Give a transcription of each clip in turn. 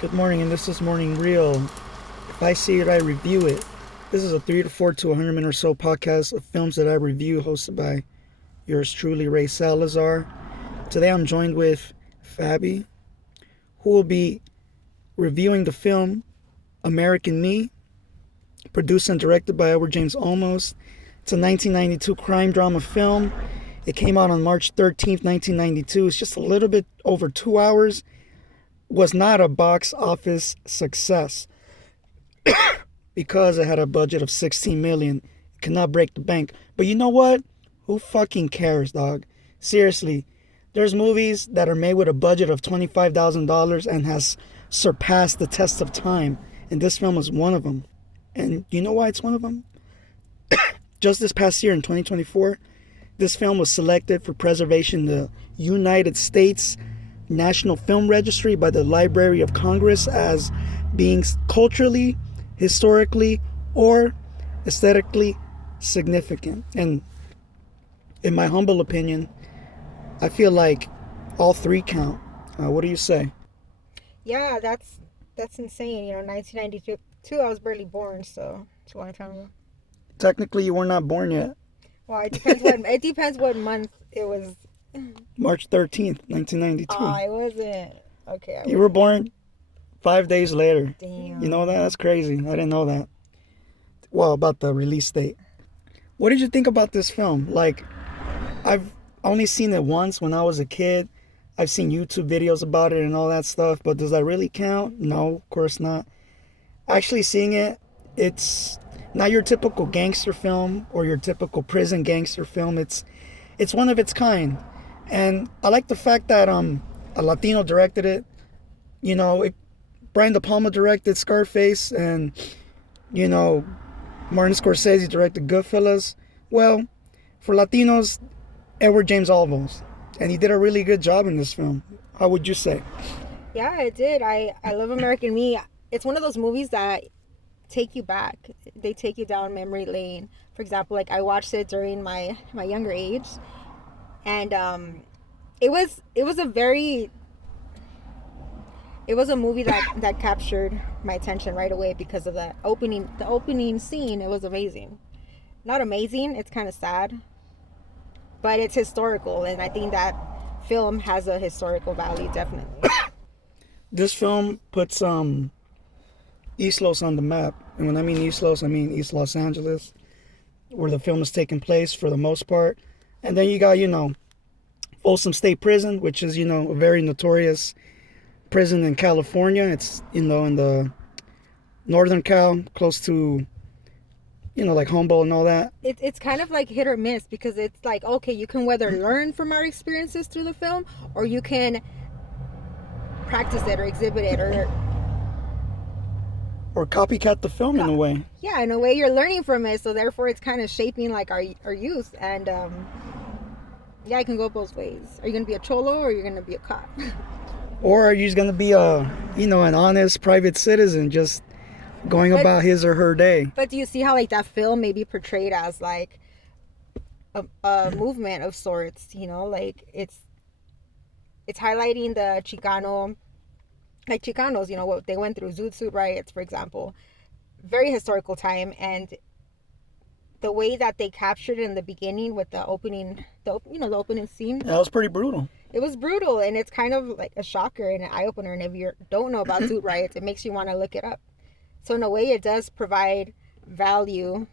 Good morning, and this is Morning Real. If I see it, I review it. This is a 100 minute or so podcast of films that I review, hosted by yours truly, Ray Salazar. Today I'm joined with Faby, who will be reviewing the film American Me, produced and directed by Edward James Olmos. It's a 1992 crime drama film. It came out on March 13th, 1992. It's just a little bit over 2 hours. Was not a box office success because it had a budget of 16 million. It cannot break the bank. But you know what? Who fucking cares, dog? Seriously, there's movies that are made with a budget of $25,000 and has surpassed the test of time, and this film was one of them. And you know why it's one of them? Just this past year in 2024, this film was selected for preservation in the United States National Film Registry by the Library of Congress as being culturally, historically, or aesthetically significant. And in my humble opinion, I feel like all three count. What do you say? Yeah, that's insane. 1992. I was barely born, so it's a long time ago. Technically, you were not born yet. Well, it depends what month it was. March 13th, 1992. Oh, I wasn't. Okay. You were born 5 days later. Damn. You know that? That's crazy. I didn't know that. Well, about the release date. What did you think about this film? Like, I've only seen it once when I was a kid. I've seen YouTube videos about it and all that stuff, but does that really count? No, of course not. Actually seeing it, it's not your typical gangster film or your typical prison gangster film. It's one of its kind. And I like the fact that a Latino directed it. Brian De Palma directed Scarface, and Martin Scorsese directed Goodfellas. Well, for Latinos, Edward James Olmos, and he did a really good job in this film. How would you say? Yeah, it did. I love American Me. It's one of those movies that take you back. They take you down memory lane. For example, like I watched it during my younger age. And it was a movie that captured my attention right away because of the opening scene. It was amazing. Not amazing, it's kind of sad, but it's historical, and I think that film has a historical value, definitely. This film puts East Los on the map, and when I mean East Los, I mean East Los Angeles, where the film is taking place for the most part. And then you got, Folsom State Prison, which is, a very notorious prison in California. It's, in the northern Cal, close to, like Humboldt and all that. It's kind of like hit or miss, because it's like, okay, you can whether learn from our experiences through the film, or you can practice it or exhibit it or copycat the film in a way. Yeah, in a way you're learning from it, so therefore it's kind of shaping like our youth. And yeah, it can go both ways. Are you going to be a cholo, or are you going to be a cop? Or are you just going to be an honest private citizen just going about his or her day? But do you see how like that film may be portrayed as like a movement of sorts, like it's highlighting the Chicano, like Chicanos, what they went through, Zoot Suit riots, for example. Very historical time, and the way that they captured it in the beginning with the opening scene. That was pretty brutal. It was brutal, and it's kind of like a shocker and an eye-opener, and if you don't know about Zoot riots, it makes you want to look it up. So in a way, it does provide value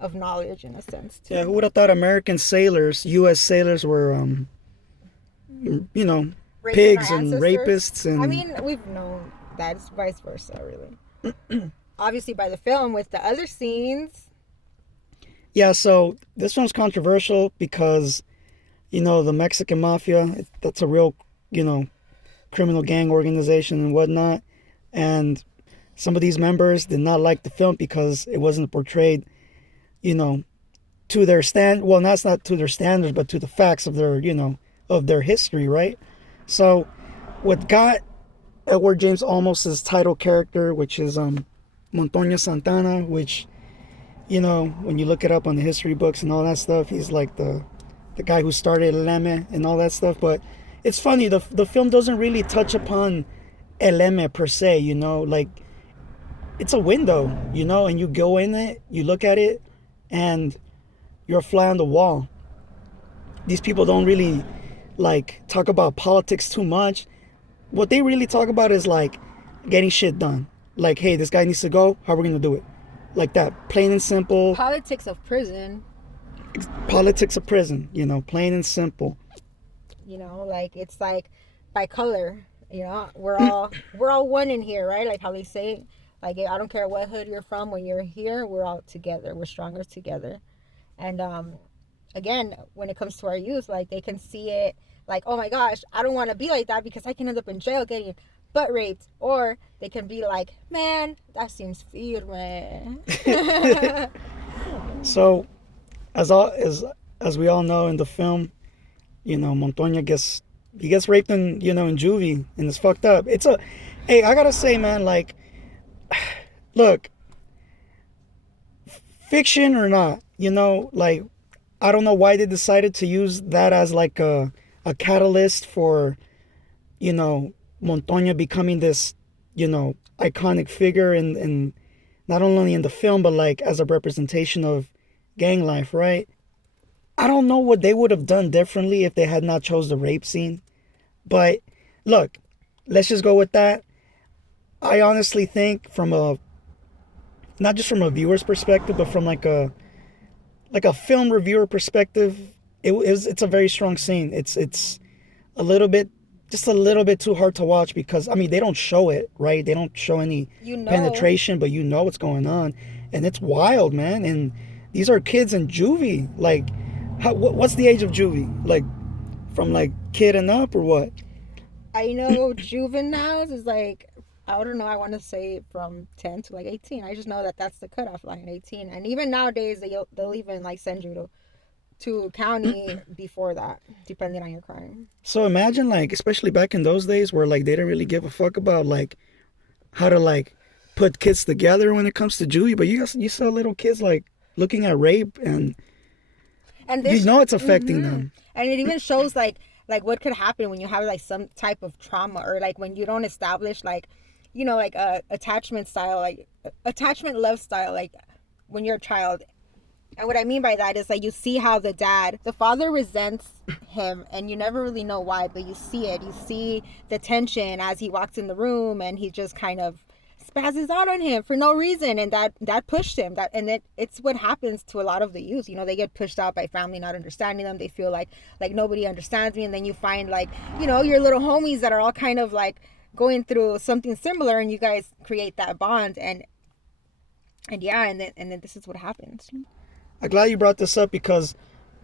of knowledge in a sense, too. Yeah, who would have thought American sailors, U.S. sailors were, pigs and rapists? And I mean, we've known that. It's vice versa, really. Obviously, by the film, with the other scenes. Yeah, so this one's controversial because, the Mexican mafia, that's a real, criminal gang organization and whatnot. And some of these members did not like the film because it wasn't portrayed, to their well, that's not to their standards, but to the facts of their history, right? So what got Edward James Olmos' title character, which is Montoya Santana, which, when you look it up on the history books and all that stuff, he's like the guy who started Leme and all that stuff. But it's funny, the film doesn't really touch upon eleme per se, you know, like it's a window, you know, and you go in it, you look at it, and you're a fly on the wall. These people don't really like talk about politics too much. What they really talk about is like getting shit done. Like, hey, this guy needs to go. How are we gonna do it? Like that, plain and simple. Politics of prison. Politics of prison, you know, plain and simple. You know, like it's like by color. You know, we're all one in here, right? Like how they say, like I don't care what hood you're from. When you're here, we're all together. We're stronger together. And again, when it comes to our youth, like they can see it like, oh my gosh, I don't want to be like that because I can end up in jail getting butt raped. Or they can be like, man, that seems firme. So, as we all know in the film, you know, Montoya gets raped in juvie, and it's fucked up. Hey, I gotta say, man, like, look, fiction or not, you know, like, I don't know why they decided to use that as like a catalyst for, you know, Montoya becoming this, you know, iconic figure in not only in the film but like as a representation of gang life, right? I don't know what they would have done differently if they had not chose the rape scene. But look, let's just go with that. I honestly think not just from a viewer's perspective, but from like a film reviewer perspective, it's a very strong scene. It's a little bit too hard to watch because I mean they don't show it, right? They don't show any penetration, but you know what's going on, and it's wild, man. And these are kids in juvie. Like, what's the age of juvie? Like, from like kid and up or what? I know juveniles is like, I don't know, I want to say from 10 to like 18. I just know that that's the cutoff line, 18. And even nowadays, they'll even like send you to county before that, depending on your crime. So imagine, like, especially back in those days where like they didn't really give a fuck about like how to like put kids together when it comes to juvie, but you saw little kids like looking at rape, and this, you know it's affecting them. And it even shows like what could happen when you have like some type of trauma, or like when you don't establish like, you know, like a attachment love style, like when you're a child. And what I mean by that is like you see how the father resents him, and you never really know why, but you see it. You see the tension as he walks in the room, and he just kind of spazzes out on him for no reason, and that pushed him. It's what happens to a lot of the youth. You know, they get pushed out by family not understanding them. They feel like nobody understands me, and then you find like, you know, your little homies that are all kind of like going through something similar, and you guys create that bond, and yeah, and then this is what happens. I'm glad you brought this up because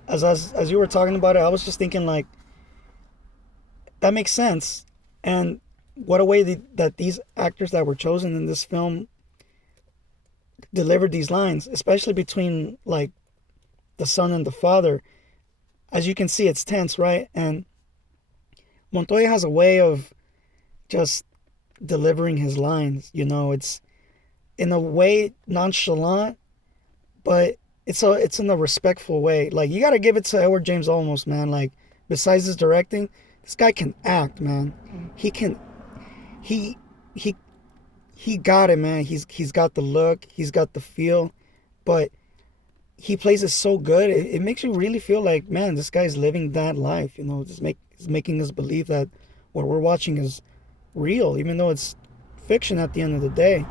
as you were talking about it, I was just thinking like that makes sense. And what a way that these actors that were chosen in this film delivered these lines, especially between like the son and the father. As you can see, it's tense, right? And Montoya has a way of just delivering his lines, you know. It's in a way nonchalant, but it's in a respectful way. Like, you gotta give it to Edward James Olmos, man. Like, besides his directing, this guy can act, man. He got it, man. He's got the look, he's got the feel, but he plays it so good. It makes you really feel like, man, this guy's living that life. You know, it's making us believe that what we're watching is real, even though it's fiction at the end of the day.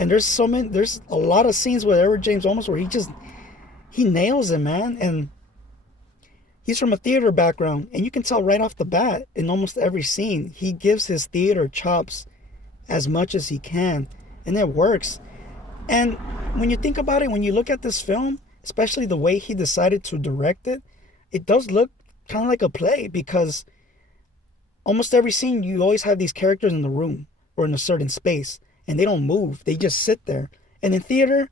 And there's a lot of scenes with Edward James Olmos where he nails it, man. And he's from a theater background, and you can tell right off the bat in almost every scene, he gives his theater chops as much as he can, and it works. And when you think about it, when you look at this film, especially the way he decided to direct it, it does look kind of like a play, because almost every scene you always have these characters in the room or in a certain space, and they don't move. They just sit there. And in theater,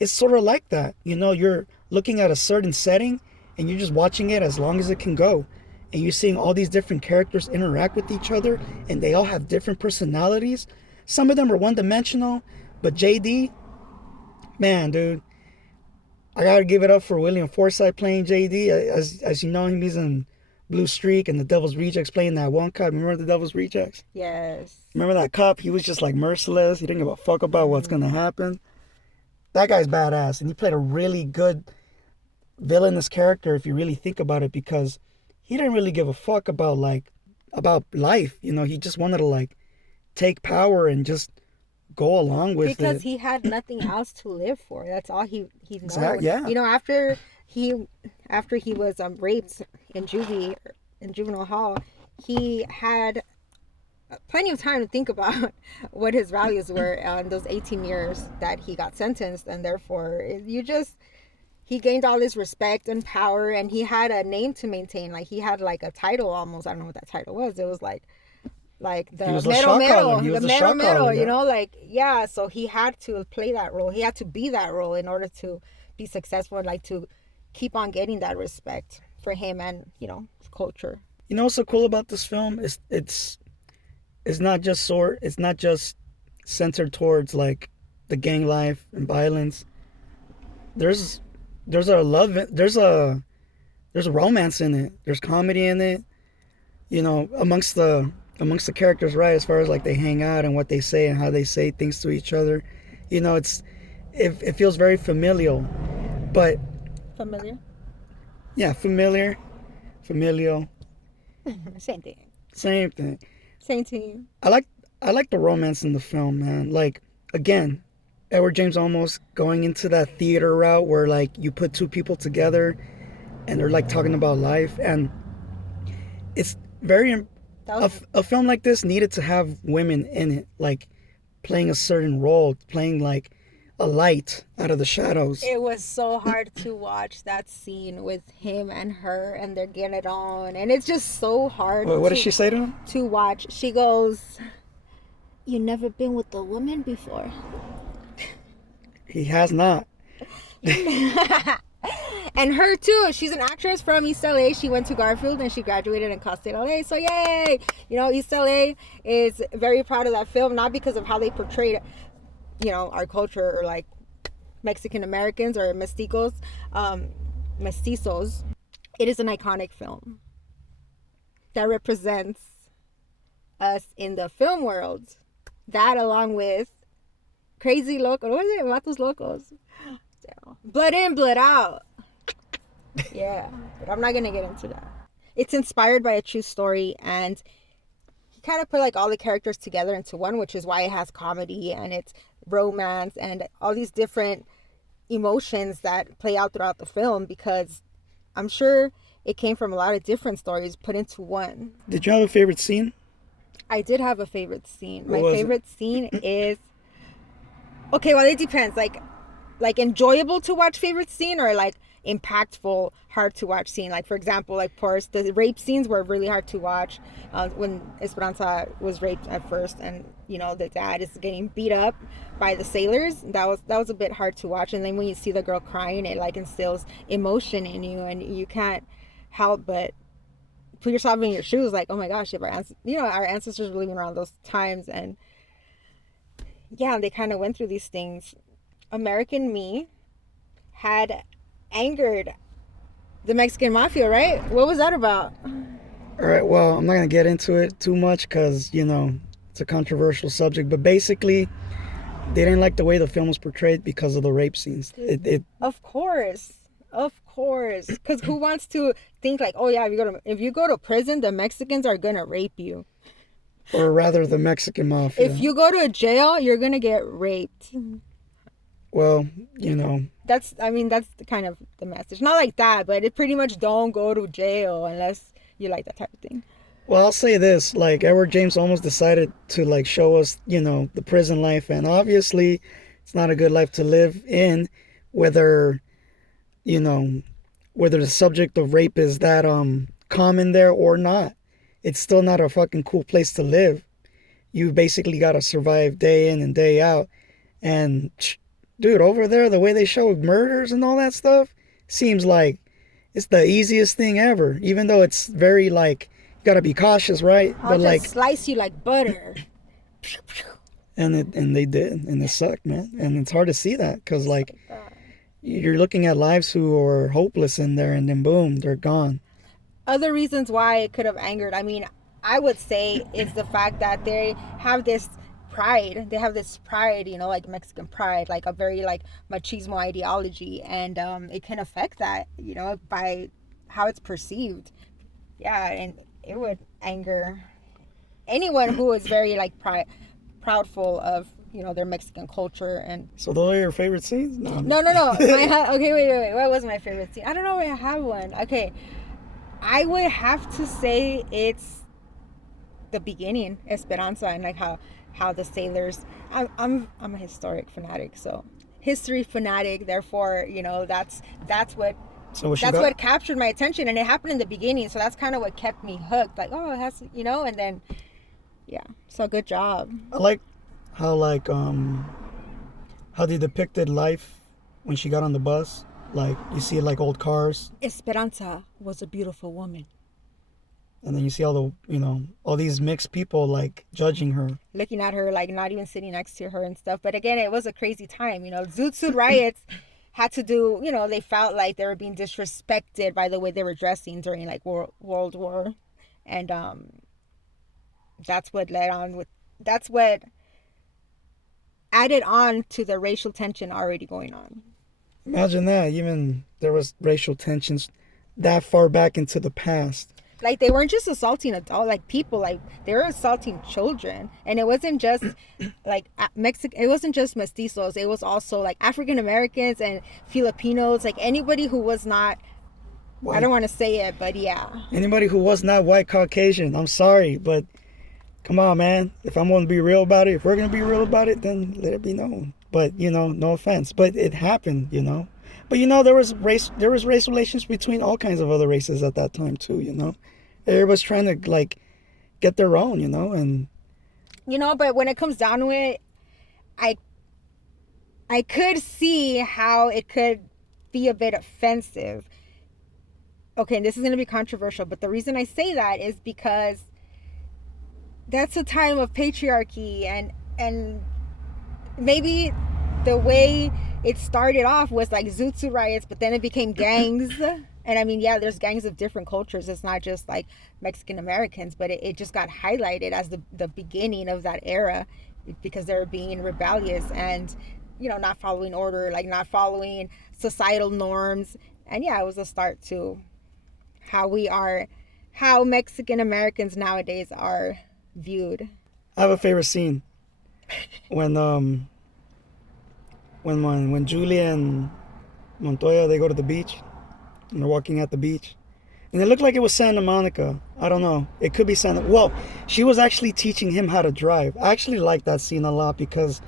it's sort of like that. You know, you're looking at a certain setting and you're just watching it as long as it can go. And you're seeing all these different characters interact with each other, and they all have different personalities. Some of them are one-dimensional, but JD, man, dude, I gotta give it up for William Forsythe playing JD. As you know him, he's in Blue Streak and the Devil's Rejects playing that one cop. Remember the Devil's Rejects? Yes. Remember that cop? He was just like merciless. He didn't give a fuck about what's gonna happen. That guy's badass, and he played a really good villainous character if you really think about it, because he didn't really give a fuck about life. You know, he just wanted to like take power and just go along with it. Because he had nothing else to live for. That's all he knows. Exactly, yeah. You know, after he was raped in juvenile hall, he had plenty of time to think about what his values were on those 18 years that he got sentenced, and therefore he gained all this respect and power, and he had a name to maintain. Like, he had like a title almost. I don't know what that title was. It was like the mero, you know, like, yeah. So he had to play that role. He had to be that role in order to be successful and like to keep on getting that respect for him and, you know, culture. You know what's so cool about this film? It's not just centered towards like the gang life and violence. There's a romance in it. There's comedy in it. You know, amongst the characters, right? As far as like they hang out and what they say and how they say things to each other. You know, it feels very familial, but familiar. Yeah, familial. Same thing. Same thing. Same team. I like the romance in the film, man. Like, again, Edward James Olmos going into that theater route where like you put two people together and they're like talking about life, and it's very a film like this needed to have women in it, like playing a certain role, playing like a light out of the shadows. It was so hard to watch that scene with him and her, and they're getting it on, and it's just so hard. What does she say to him? To watch. She goes, "You never been with a woman before." He has not. And her too. She's an actress from East LA. She went to Garfield and she graduated in Cal State LA. So yay! You know, East LA is very proud of that film, not because of how they portrayed, you know, our culture or like Mexican Americans or mestizos. It is an iconic film that represents us in the film world. That, along with Crazy Loco, what is it? Matos Locos. Blood in, blood out. Yeah, but I'm not gonna get into that. It's inspired by a true story, and he kind of put like all the characters together into one, which is why it has comedy and it's romance and all these different emotions that play out throughout the film, because I'm sure it came from a lot of different stories put into one. Did you have a favorite scene? I did have a favorite scene. What My favorite scene is, okay, well, it depends. Like enjoyable to watch favorite scene, or like impactful, hard to watch scene. Like, for example, like, of course, the rape scenes were really hard to watch. When Esperanza was raped at first, and, you know, the dad is getting beat up by the sailors, that was a bit hard to watch. And then when you see the girl crying, it like instills emotion in you, and you can't help but put yourself in your shoes. Like, oh my gosh, if our ancestors were living around those times, and yeah, they kind of went through these things. American me had angered the Mexican mafia, right? What was that about? All right, well, I'm not going to get into it too much because, you know, it's a controversial subject. But basically, they didn't like the way the film was portrayed because of the rape scenes. Of course. Because who wants to think like, oh yeah, if you go to prison, the Mexicans are going to rape you. Or rather, the Mexican mafia. If you go to a jail, you're going to get raped. Well, you know. That's kind of the message. Not like that, but it pretty much don't go to jail unless you like that type of thing. Well, I'll say this, like, Edward James almost decided to, like, show us, you know, the prison life. And obviously, it's not a good life to live in, whether the subject of rape is that common there or not. It's still not a fucking cool place to live. You basically got to survive day in and day out. And dude, over there, the way they show murders and all that stuff seems like it's the easiest thing ever. Even though it's very, like, you gotta be cautious, right? I'll just like slice you like butter. And they did, and it sucked, man. And it's hard to see that because, like, you're looking at lives who are hopeless in there, and then boom, they're gone. other reasons why it could have angered, I mean, I would say it's the fact that they have this pride. They have this pride, you know, like Mexican pride, like a very like machismo ideology, and it can affect that, you know, by how it's perceived. Yeah, and it would anger anyone who is very like proudful of, you know, their Mexican culture. And So those are your favorite scenes? No. no. Okay, wait. What was my favorite scene? I don't know if I have one. Okay, I would have to say it's the beginning, Esperanza, and like how the sailors. I'm a historic fanatic, so history fanatic. Therefore, you know, that's what what captured my attention, and it happened in the beginning. So that's kind of what kept me hooked. Like, oh, it has, you know, and then yeah. So good job. I like how how they depicted life when she got on the bus. Like you see like old cars. Esperanza was a beautiful woman. And then you see all these mixed people like judging her, looking at her, like not even sitting next to her and stuff. But again, it was a crazy time, you know. Zoot Suit riots had to do, you know, they felt like they were being disrespected by the way they were dressing during like World War, and that's what added on to the racial tension already going on. Imagine that. Even there was racial tensions that far back into the past. Like, they weren't just assaulting adult, like people, like they were assaulting children. And it wasn't just like it wasn't just mestizos. It was also like African Americans and Filipinos, like anybody who was not white. I don't want to say it, but yeah. Anybody who was not white Caucasian. I'm sorry, but come on, man. If I'm going to be real about it, if we're going to be real about it, then let it be known. But, you know, no offense. But it happened, you know. But, you know, there was race relations between all kinds of other races at that time, too, you know. Everybody's trying to, like, get their own, you know. And you know, but when it comes down to it, I could see how it could be a bit offensive. Okay, and this is going to be controversial, but the reason I say that is because that's a time of patriarchy, and maybe the way it started off was like Zoot Suit riots, but then it became gangs. And I mean, yeah, there's gangs of different cultures. It's not just like Mexican Americans, but it just got highlighted as the beginning of that era because they were being rebellious and, you know, not following order, like not following societal norms. And yeah, it was a start to how Mexican Americans nowadays are viewed. I have a favorite scene when Julia and Montoya, they go to the beach and they're walking at the beach, and it looked like it was Santa Monica. I don't know, it could be she was actually teaching him how to drive. I actually like that scene a lot because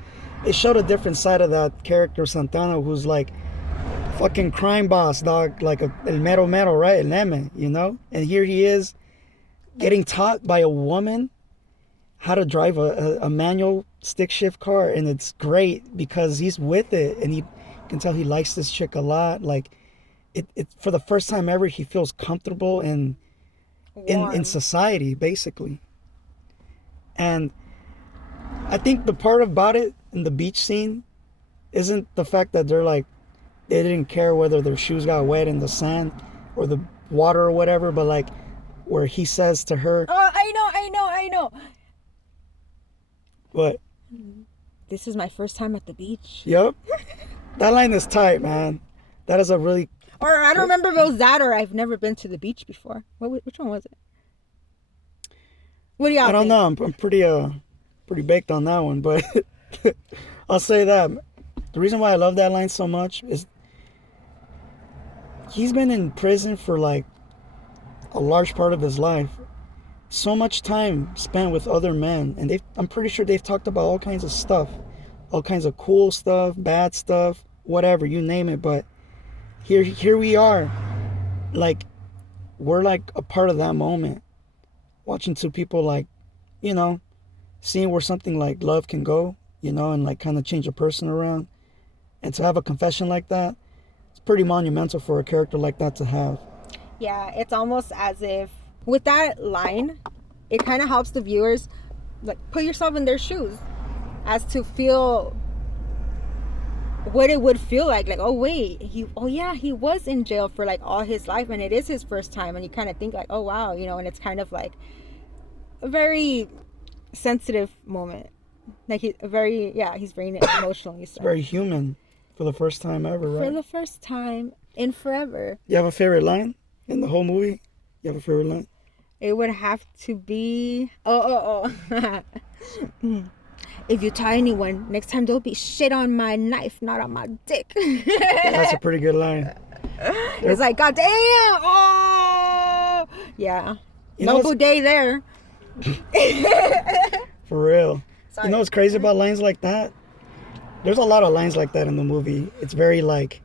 it showed a different side of that character Santana, who's like fucking crime boss, dog, like el mero mero, right, el neme, you know. And here he is getting taught by a woman how to drive a manual stick shift car, and it's great because he's with it, and you can tell he likes this chick a lot. Like it for the first time ever, he feels comfortable in society, basically. And I think the part about it in the beach scene isn't the fact that they didn't care whether their shoes got wet in the sand or the water or whatever, but like where he says to her, "Oh, I know. What? This is my first time at the beach." Yep. That line is tight, man. That is a really... Or I don't remember if it was that or I've never been to the beach before. Which one was it? What do y'all think? I don't know. I'm pretty baked on that one, but I'll say that. The reason why I love that line so much is he's been in prison for like a large part of his life. So much time spent with other men, and I'm pretty sure they've talked about all kinds of stuff, all kinds of cool stuff, bad stuff, whatever, you name it. But here we are, like we're like a part of that moment, watching two people, like, you know, seeing where something like love can go, you know, and like kind of change a person around. And to have a confession like that, it's pretty monumental for a character like that to have. Yeah, it's almost as if with that line, it kind of helps the viewers like put yourself in their shoes as to feel what it would feel like oh wait, he was in jail for like all his life, and it is his first time, and you kind of think like, oh wow, and it's kind of like a very sensitive moment. Like he's very emotional. It's very human for the first time ever, right? For the first time in forever. You have a favorite line in the whole movie? You have a favorite line? It would have to be if you tie anyone, next time there'll be shit on my knife, not on my dick. That's a pretty good line. It's like, God damn! Oh! Yeah. No boudet there. For real. Sorry. You know what's crazy about lines like that? There's a lot of lines like that in the movie. It's very like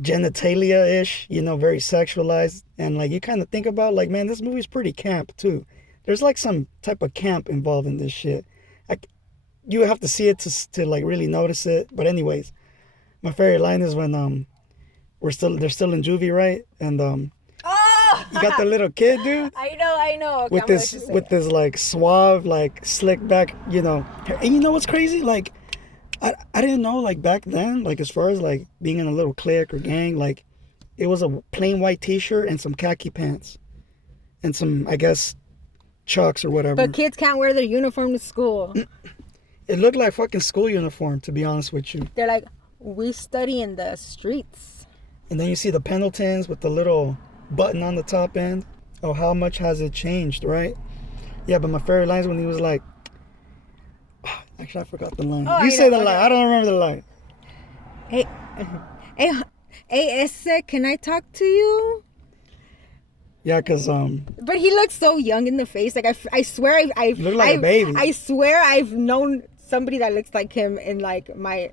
genitalia-ish, very sexualized. And like you kind of think about like, man, this movie's pretty camp too. There's like some type of camp involved in this shit. You have to see it to like really notice it. But anyways, my favorite line is when they're still in juvie, right? And you got the little kid, dude. I know. Okay, with this like suave, like slick back, hair. And you know what's crazy? Like I didn't know like back then, like as far as like being in a little clique or gang, like it was a plain white t-shirt and some khaki pants and some, I guess, Chucks or whatever. But kids can't wear their uniform to school. It looked like fucking school uniform, to be honest with you. They're like, we study in the streets. And then you see the Pendletons with the little button on the top end. Oh, how much has it changed, right? Yeah, but my favorite line is when he was like, actually, I forgot the line. You say the line. I don't remember the line. Hey, Ese, can I talk to you? Yeah, cause But he looks so young in the face. Like I swear I look like a baby. I swear I've known somebody that looks like him in like my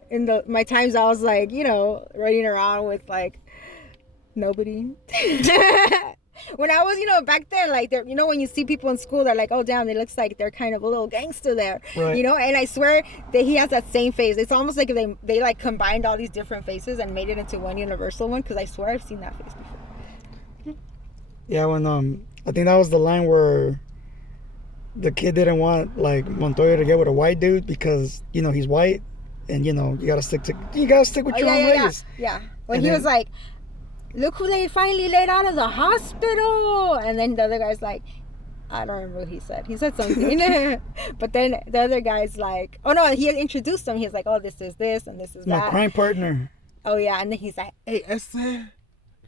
times I was like, running around with like nobody. When I was, back then, like, when you see people in school, they're like, oh, damn, it looks like they're kind of a little gangster there, right. And I swear that he has that same face. It's almost like they like combined all these different faces and made it into one universal one, because I swear I've seen that face before. Yeah, when, I think that was the line where the kid didn't want, like, Montoya to get with a white dude because, he's white, and, you gotta stick with your own race. Yeah. When he was like, look who they finally let out of the hospital. And then the other guy's like, I don't remember what he said. He said something. But then the other guy's like, oh no, he had introduced him. He was like, oh, this is this and this is that. My crime partner. Oh yeah, and then he's like, hey, Esther,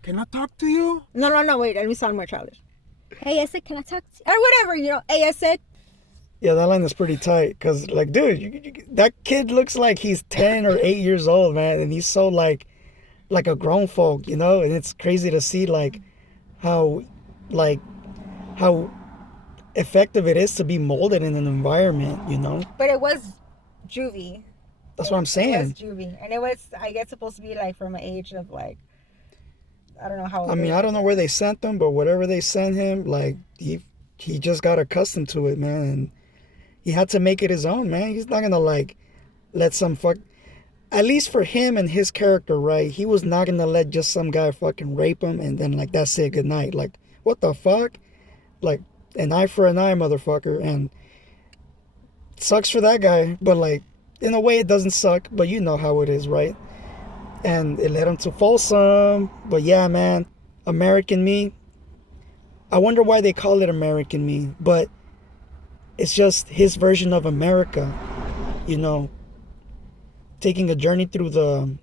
can I talk to you? No, wait, let me sound more childish. Hey, Esther, can I talk to you? Or whatever, hey, Esther. Yeah, that line is pretty tight. Because, like, dude, that kid looks like he's 10 or 8 years old, man. And he's so, like a grown folk, and it's crazy to see like how effective it is to be molded in an environment, But it was juvie. That's what I'm saying. It was juvie, and it was, I guess, supposed to be like from an age of like, I don't know how. I mean, I don't know where they sent them, but whatever they sent him, like he just got accustomed to it, man, and he had to make it his own, man. He's not gonna like let some fuck. At least for him and his character, right? He was not gonna let just some guy fucking rape him and then like that's it, good night. Like, what the fuck? Like, an eye for an eye, motherfucker. And it sucks for that guy, but like, in a way it doesn't suck, but you know how it is, right? And it led him to Folsom. But yeah, man, American Me. I wonder why they call it American Me, but it's just his version of America, taking a journey through the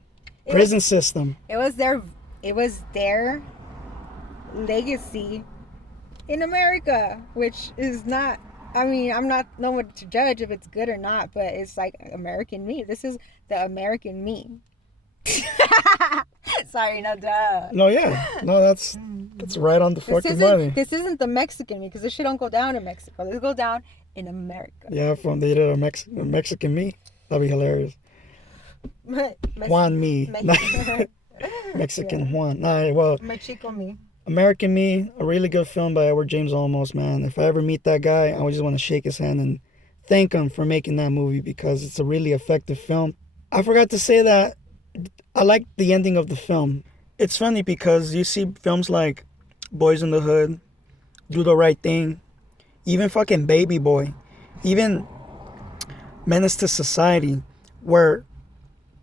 prison system. It was their legacy in America, which is not, I mean, I'm not no one to judge if it's good or not, but it's like American Me. This is the American Me. Sorry, no duh. No, yeah. No, that's right on the fucking money. This isn't the Mexican Me, because this shit don't go down in Mexico. This go down in America. Yeah, they did a Mexican Me. That'd be hilarious. Juan Me. Mexican yeah. Juan. Nah, well, Mexico Me. American Me, a really good film by Edward James Olmos, man. If I ever meet that guy, I would just want to shake his hand and thank him for making that movie, because it's a really effective film. I forgot to say that I like the ending of the film. It's funny because you see films like Boys in the Hood, Do the Right Thing, even fucking Baby Boy, even Menace to Society, where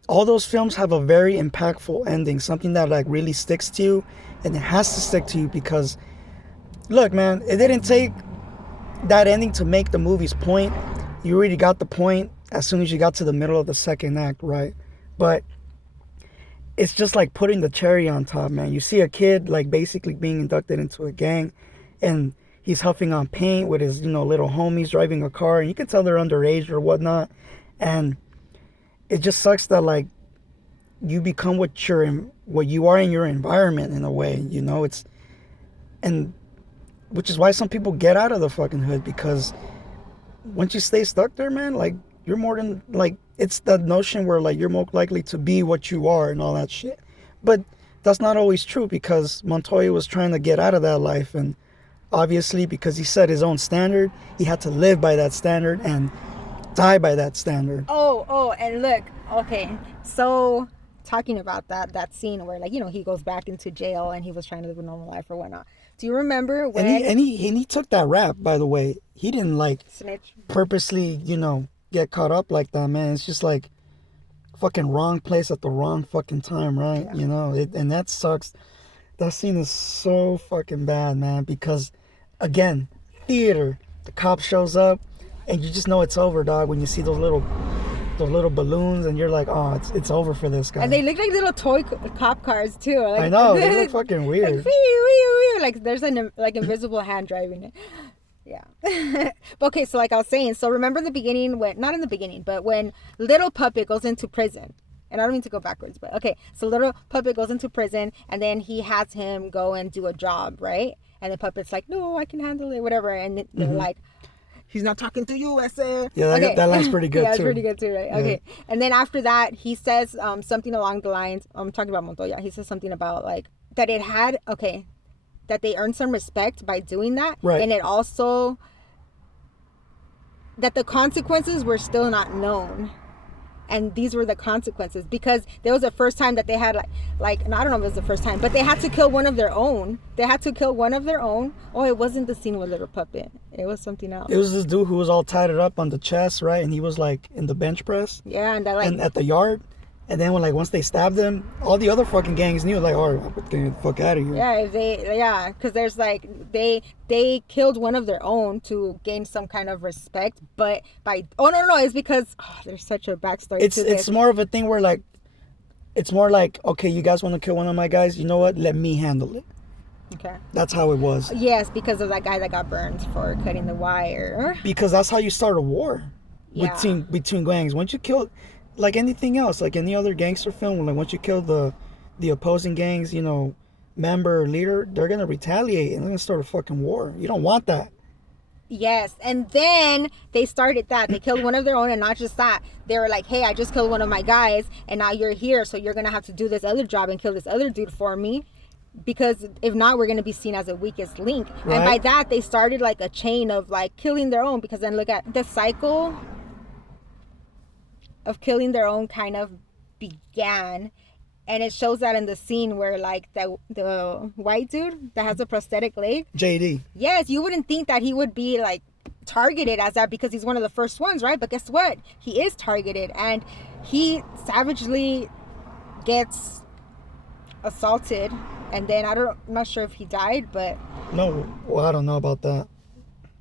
all those films have a very impactful ending, something that like really sticks to you, and it has to stick to you because, look, man, it didn't take that ending to make the movie's point. You already got the point as soon as you got to the middle of the second act, right? But it's just like putting the cherry on top, man. You see a kid like basically being inducted into a gang, and he's huffing on paint with his, little homies driving a car, and you can tell they're underage or whatnot. And it just sucks that like you become what you are in your environment in a way, and which is why some people get out of the fucking hood, because once you stay stuck there, man, like you're more than like, it's the notion where like you're more likely to be what you are and all that shit. But that's not always true, because Montoya was trying to get out of that life, and obviously because he set his own standard, he had to live by that standard and die by that standard. Oh, and look, okay, so talking about that scene where like, he goes back into jail and he was trying to live a normal life or whatnot. Do you remember when he took that rap, by the way? He didn't like snitch purposely, get caught up like that, man. It's just like fucking wrong place at the wrong fucking time, right? Yeah. And that sucks. That scene is so fucking bad, man, because again, theater, the cop shows up and you just know it's over, dog, when you see those little balloons and you're like, oh, it's over for this guy. And they look like little toy cop cars too. Like, I know, they look fucking weird. Like, wee, like there's an like invisible hand driving it. Yeah. Okay, so like I was saying, so remember in the beginning, not in the beginning, but when Little Puppet goes into prison, and I don't mean to go backwards, but okay, so Little Puppet goes into prison, and then he has him go and do a job, right? And the puppet's like, no, I can handle it, whatever, and they're like, he's not talking to you, I said. Yeah, that line's pretty good, yeah, too. Yeah, it's pretty good, too, right? Yeah. Okay. And then after that, he says something along the lines, I'm talking about Montoya, he says something about, like, that that they earned some respect by doing that. Right. And it also, that the consequences were still not known. And these were the consequences, because there was the first time that they had like, and I don't know if it was the first time, but they had to kill one of their own. Oh, it wasn't the scene with Little Puppet. It was something else. It was this dude who was all tatted up on the chest, right? And he was like in the bench press. Yeah, and at the yard. And then once they stabbed him, all the other fucking gangs knew, like, oh, get the fuck out of here. Yeah, because there's like, they killed one of their own to gain some kind of respect, but no, it's because there's such a backstory to this. It's more of a thing where like, it's more like, okay, you guys want to kill one of my guys? You know what? Let me handle it. Okay. That's how it was. Yes, because of that guy that got burned for cutting the wire. Because that's how you start a war between gangs. Once you kill, like anything else, like any other gangster film, like once you kill the opposing gangs, member or leader, they're gonna retaliate and they're gonna start a fucking war. You don't want that. Yes, and then they started that. They killed one of their own, and not just that. They were like, hey, I just killed one of my guys, and now you're here, so you're gonna have to do this other job and kill this other dude for me. Because if not, we're going to be seen as the weakest link. Right. And by that, they started like a chain of like killing their own. Because then look at the cycle of killing their own kind of began. And it shows that in the scene where like the white dude that has a prosthetic leg. JD. Yes, you wouldn't think that he would be like targeted as that because he's one of the first ones, right? But guess what? He is targeted. And he savagely gets assaulted. And then I'm not sure if he died, but no, well, I don't know about that.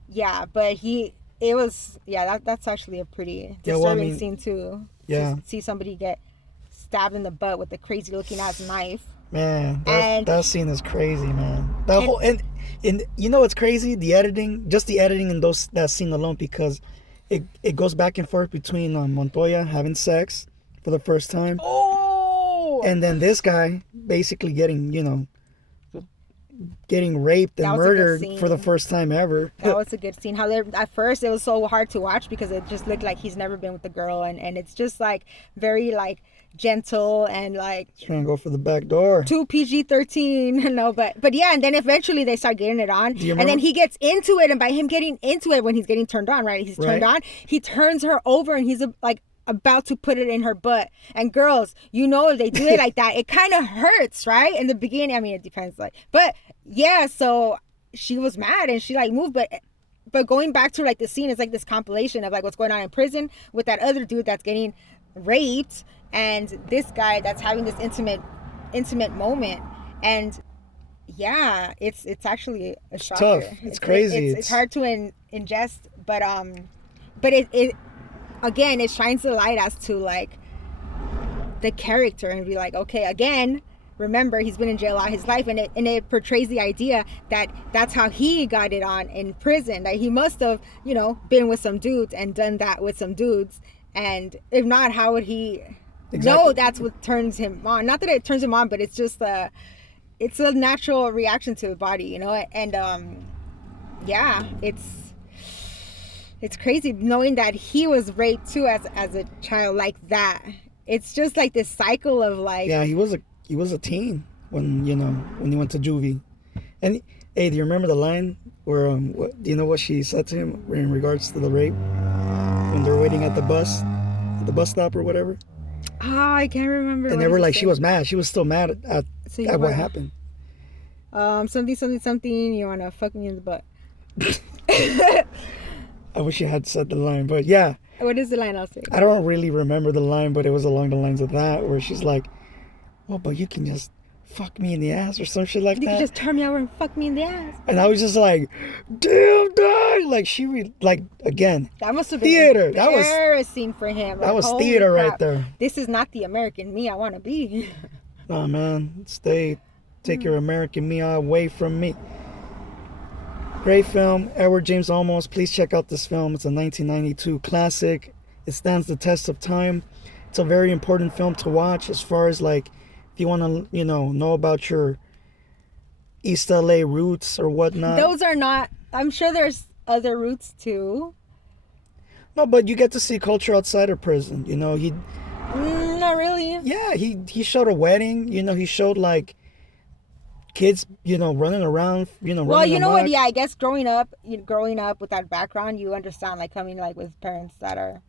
Yeah, but that's actually a pretty disturbing scene too. Yeah, to see somebody get stabbed in the butt with a crazy looking ass knife. Man, that scene is crazy, man. And you know what's crazy? The editing in that scene alone, because it goes back and forth between Montoya having sex for the first time. Oh. And then this guy basically getting raped and murdered for the first time ever. That was a good scene. How at first it was so hard to watch because it just looked like he's never been with the girl, and it's just like very like gentle and like trying to go for the back door. Too PG-13, no, but yeah, and then eventually they start getting it on, and then he gets into it, and by him getting into it, when he's getting turned on, right? He's turned on. He turns her over, and he's like about to put it in her butt. And girls, if they do it like that, it kind of hurts, right? In the beginning, I mean, it depends, like, but yeah, so she was mad and she like moved, but going back to like the scene is like this compilation of like what's going on in prison with that other dude that's getting raped, and this guy that's having this intimate moment. And yeah, it's actually a shocker. Tough. It's crazy. It's hard to ingest, but it again, it shines the light as to like the character, and be like, okay, again, remember, he's been in jail all his life, and it portrays the idea that that's how he got it on in prison, that he must have, you know, been with some dudes and done that with some dudes, and if not, how would he know that's what turns him on? Not that it turns him on, but it's just it's a natural reaction to the body, you know. And yeah, it's crazy knowing that he was raped too as a child like that. It's just like this cycle of like, yeah, he was a teen when he went to juvie. And hey, do you remember the line where do you know what she said to him in regards to the rape when they're waiting at the bus stop or whatever? Oh, I can't remember. And they were like, she was mad. She was still mad at what happened. Something. You wanna fuck me in the butt? I wish you had said the line, but yeah. What is the line? I'll say. I don't really remember the line, but it was along the lines of that, where she's like, "Well, but you can just fuck me in the ass or some shit like that. You can just turn me over and fuck me in the ass." And I was just like, "Damn, dog!" Like again. That must have been theater. embarrassing for him. That was theater right there. This is not the American me I want to be. Nah, man, take your American me away from me. Great film, Edward James Olmos. Please check out this film. It's a 1992 classic. It stands the test of time. It's a very important film to watch as far as like if you want to, know about your East LA roots or whatnot. Those are not. I'm sure there's other roots too. No, but you get to see culture outside of prison. Not really. Yeah, he showed a wedding. He showed like kids, running around, well, you know what? Yeah, I guess growing up with that background, you understand, like coming like with parents that are.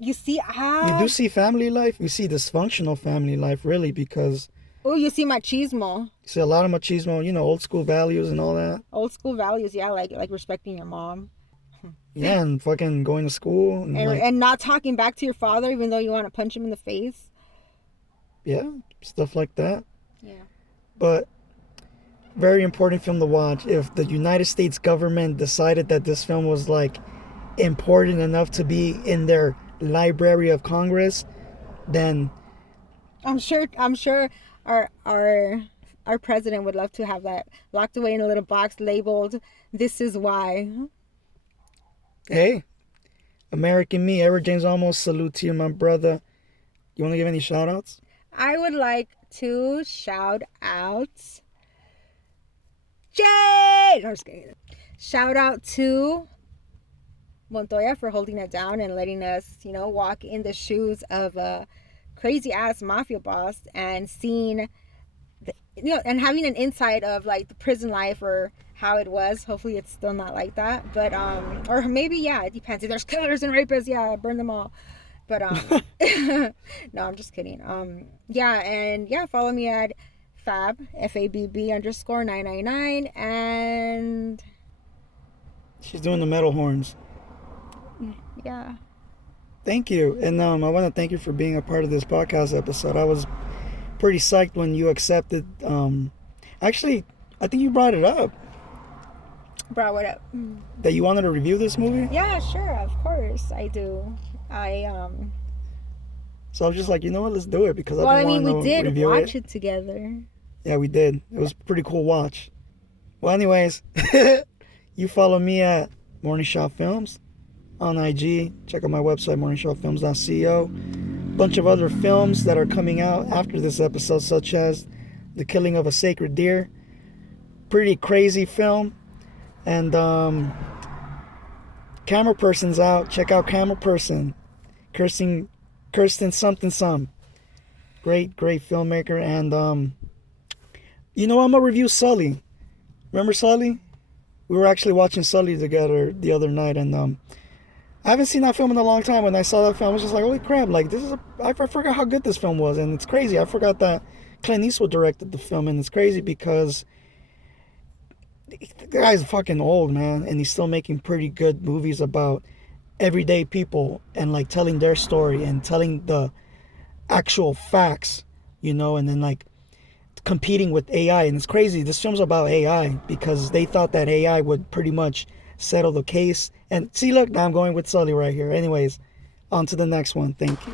You see, you do see family life. You see dysfunctional family life, really, because. Oh, you see machismo. You see a lot of machismo. Old school values and all that. Old school values, yeah, like respecting your mom. Yeah, and fucking going to school and not talking back to your father, even though you want to punch him in the face. Yeah, stuff like that. Yeah. But very important film to watch. If the United States government decided that this film was like important enough to be in their Library of Congress, then I'm sure our president would love to have that locked away in a little box labeled "This is why." Hey, American me, Edward James Olmos, salute to you, my brother. You want to give any shout outs? I would like to shout out Jade. No, I'm just kidding. Shout out to Montoya for holding it down and letting us, walk in the shoes of a crazy ass mafia boss and seeing, and having an insight of like the prison life or how it was. Hopefully it's still not like that, but or maybe it depends. If there's killers and rapists, burn them all. But no, I'm just kidding. Follow me at FABB_999, and she's doing the metal horns. Yeah. Thank you. And I want to thank you for being a part of this podcast episode. I was pretty psyched when you accepted. Actually, I think you brought it up. Brought what up? That you wanted to review this movie? Yeah, sure. Of course, I do. So I was just like, you know what? Let's do it because we did watch it together. Yeah, we did. It was a pretty cool watch. Well, anyways, you follow me at Morning Shot Films on IG. Check out my website, morningshotfilms.co. Bunch of other films that are coming out after this episode, such as The Killing of a Sacred Deer. Pretty crazy film. And Camera Person's out. Check out Camera Person. Kirsten something some. Great filmmaker. And I'm gonna review Sully. Remember Sully? We were actually watching Sully together the other night, and I haven't seen that film in a long time. When I saw that film, I was just like, holy crap, like I forgot how good this film was. And it's crazy. I forgot that Clint Eastwood directed the film, and it's crazy because the guy's fucking old, man, and he's still making pretty good movies about everyday people and like telling their story and telling the actual facts, you know, and then like competing with AI. And it's crazy. This film's about AI because they thought that AI would pretty much settle the case. And see, look, now I'm going with Sully right here. Anyways, on to the next one. Thank you.